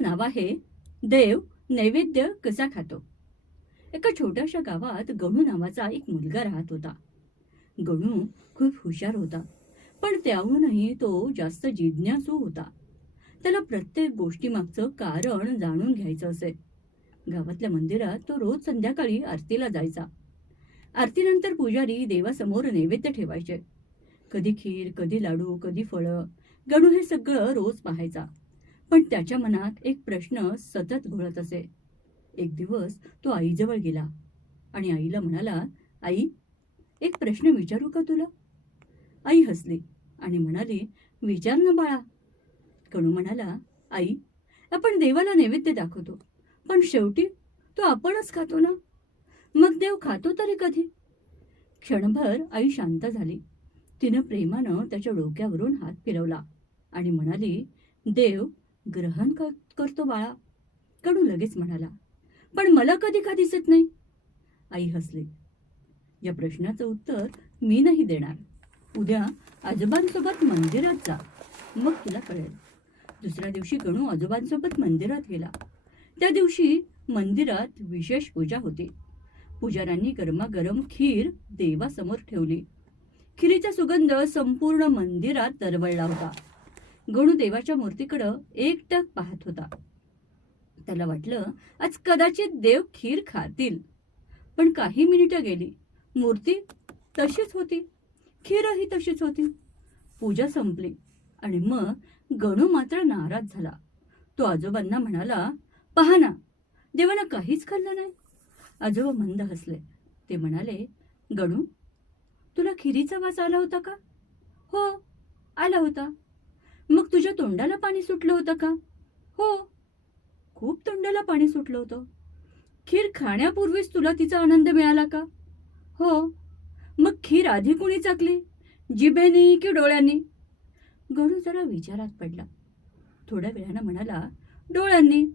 नाव आहे देव नैवेद्य कसा खातो. एका छोट्याशा गावात गणू नावाचा एक मुलगा राहत होता. गणू खूप हुशार होता, पण त्याहूनही तो जास्त जिज्ञासू होता. त्याला प्रत्येक गोष्टीमागचं कारण जाणून घ्यायचं असे. गावातल्या मंदिरात तो रोज संध्याकाळी आरतीला जायचा. आरतीनंतर पुजारी देवासमोर नैवेद्य ठेवायचे. कधी खीर, कधी लाडू, कधी फळं. गणू हे सगळं रोज पाहायचा. पण त्याच्या मनात एक प्रश्न सतत घोळत असे. एक दिवस तो आईजवळ गेला आणि आईला म्हणाला, "आई, एक प्रश्न विचारू का तुला?" आई हसली आणि म्हणाली, "विचार ना बाळा." गणू म्हणाला, "आई, आपण देवाला नैवेद्य दाखवतो, पण शेवटी तो आपणच खातो ना. मग देव खातो तरी कधी?" क्षणभर आई शांत झाली. तिनं प्रेमानं त्याच्या डोक्यावरून हात फिरवला आणि म्हणाली, "देव ग्रहण करतो बाळा." गणू लगेच म्हणाला, "पण मला कधी का दिसत नाही?" आई हसली. "या प्रश्नाचं उत्तर मी नाही देणार. उद्या आजोबांसोबत मंदिरात जा, मग तुला कळेल." दुसऱ्या दिवशी गणू आजोबांसोबत मंदिरात गेला. त्या दिवशी मंदिरात विशेष पूजा होती. पुजाऱ्यांनी गरमागरम खीर देवासमोर ठेवली. खिरीचा सुगंध संपूर्ण मंदिरात दरवळला होता. गणू देवाच्या मूर्तीकडं एकटक पाहत होता. त्याला वाटलं, आज कदाचित देव खीर खातील. पण काही मिनिटं गेली. मूर्ती तशीच होती, खीरही तशीच होती. पूजा संपली आणि मग गणू मात्र नाराज झाला. तो आजोबांना म्हणाला, "पहा ना, देवानं काहीच खाल्लं नाही." आजोबा मंद हसले. ते म्हणाले, "गणू, तुला खिरीचा वास आला होता का?" "हो, आला होता." "मग तुझ्या तोंडाला पाणी सुटलं होतं का?" "हो, खूप तोंडाला पाणी सुटलं होतं." "खीर खाण्यापूर्वीच तुला तिचा आनंद मिळाला का?" "हो." "मग खीर आधी कुणी चाखली, जिभेनी की डोळ्यांनी?" गणू जरा विचारात पडला. थोड्या वेळानं म्हणाला, "डोळ्यांनी."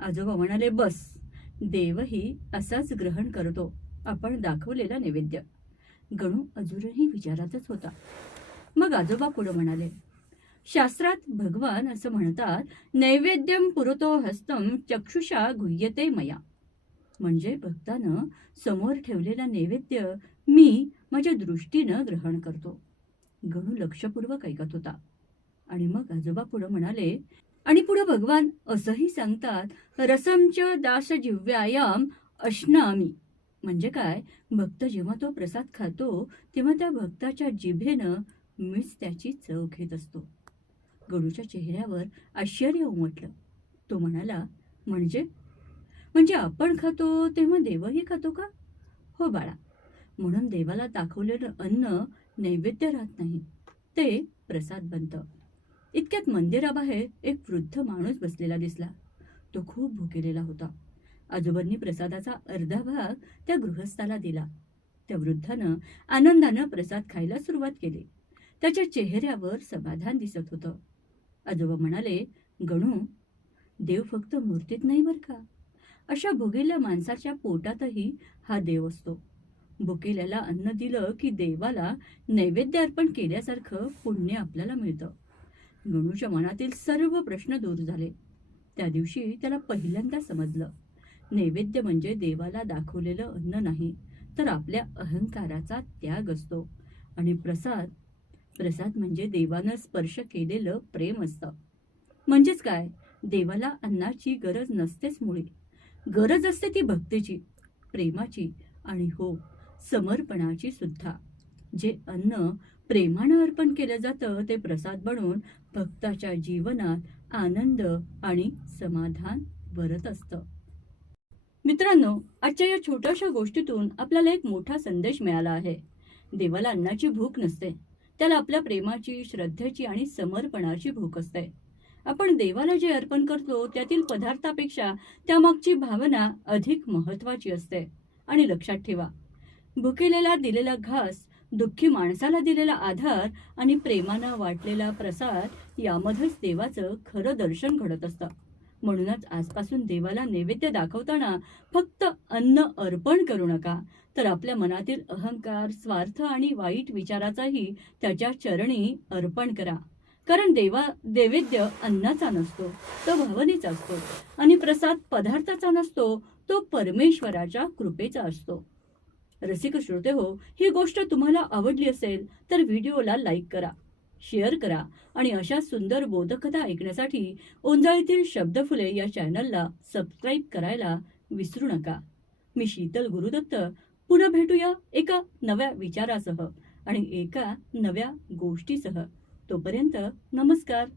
आजोबा म्हणाले, "बस, देवही असाच ग्रहण करतो आपण दाखवलेला नैवेद्य." गणू अजूनही विचारातच होता. मग आजोबा पुढे म्हणाले, "शास्त्रात भगवान असं म्हणतात, नैवेद्यम पुरतो हस्तम चक्षुषा गुह्यते मया." म्हणजे भक्तानं समोर ठेवलेला नैवेद्य मी माझ्या दृष्टीनं ग्रहण करतो. गणू लक्षपूर्वक ऐकत होता. आणि मग आजोबा पुढे म्हणाले, "आणि पुढे भगवान असंही सांगतात, रसमच दासजिव्यायाम अश्नामी." म्हणजे काय, भक्त जेव्हा तो प्रसाद खातो तेव्हा त्या भक्ताच्या जिभेनं मीच त्याची चव घेत असतो. गणूच्या चेहऱ्यावर आश्चर्य उमटलं. तो म्हणाला, म्हणजे म्हणजे आपण खातो तेव्हा देवही खातो का?" "हो बाळा, म्हणून देवाला दाखवलेलं अन्न नैवेद्य राहत नाही, ते प्रसाद बनतं." इतक्यात मंदिराबाहेर एक वृद्ध माणूस बसलेला दिसला. तो खूप भुकेलेला होता. आजोबांनी प्रसादाचा अर्धा भाग त्या गृहस्थाला दिला. त्या वृद्धानं आनंदानं प्रसाद खायला सुरुवात केली. त्याच्या चेहऱ्यावर समाधान दिसत होतं. आजोबा म्हणाले, "गणू, देव फक्त मूर्तीत नाही बरं का. अशा भुकेल्या माणसाच्या पोटातही हा देव असतो. भुकेल्याला अन्न दिलं की देवाला नैवेद्य अर्पण केल्यासारखं पुण्य आपल्याला मिळतं." गणूच्या मनातील सर्व प्रश्न दूर झाले. त्या दिवशी त्याला पहिल्यांदा समजलं, नैवेद्य म्हणजे देवाला दाखवलेलं अन्न नाही, तर आपल्या अहंकाराचा त्याग असतो. आणि प्रसाद प्रसाद म्हणजे देवानं स्पर्श केलेलं प्रेम असतं. म्हणजेच काय, देवाला अन्नाची गरज नसतेच मुळी. गरज असते ती भक्तीची, प्रेमाची आणि हो, समर्पणाची सुद्धा. जे अन्न प्रेमानं अर्पण केलं जातं ते प्रसाद बनून भक्ताच्या जीवनात आनंद आणि समाधान भरत असतं. मित्रांनो, आजच्या या छोट्याशा गोष्टीतून आपल्याला एक मोठा संदेश मिळाला आहे. देवाला अन्नाची भूक नसते, त्याला आपल्या प्रेमाची, श्रद्धेची आणि समर्पणाची भूक असते. आपण देवाला जे अर्पण करतो त्यातील पदार्थापेक्षा त्यामागची भावना अधिक महत्वाची असते. आणि लक्षात ठेवा, भुकेलेला दिलेला घास, दुःखी माणसाला दिलेला आधार आणि प्रेमानं वाटलेला प्रसाद यामध्येच देवाचं खरं दर्शन घडत असतं. म्हणूनच आजपासून देवाला नैवेद्य दाखवताना फक्त अन्न अर्पण करू नका, तर आपल्या मनातील अहंकार, स्वार्थ आणि वाईट विचाराचाही त्याच्या चरणी अर्पण करा. कारण नैवेद्य अन्नाचा नसतो, तो भावनेचा असतो आणि प्रसाद पदार्थाचा नसतो, तो परमेश्वराच्या कृपेचा असतो. रसिक श्रोते हो, ही गोष्ट तुम्हाला आवडली असेल तर व्हिडिओला लाईक करा, शेअर करा आणि अशा सुंदर बोधकथा ऐकण्यासाठी ओंजाळीतील शब्दफुले या चॅनलला सबस्क्राईब करायला विसरू नका. मी शीतल गुरुदत्त पुन्हा भेटूया एका नव्या विचारासह आणि एका नव्या गोष्टीसह. तोपर्यंत नमस्कार.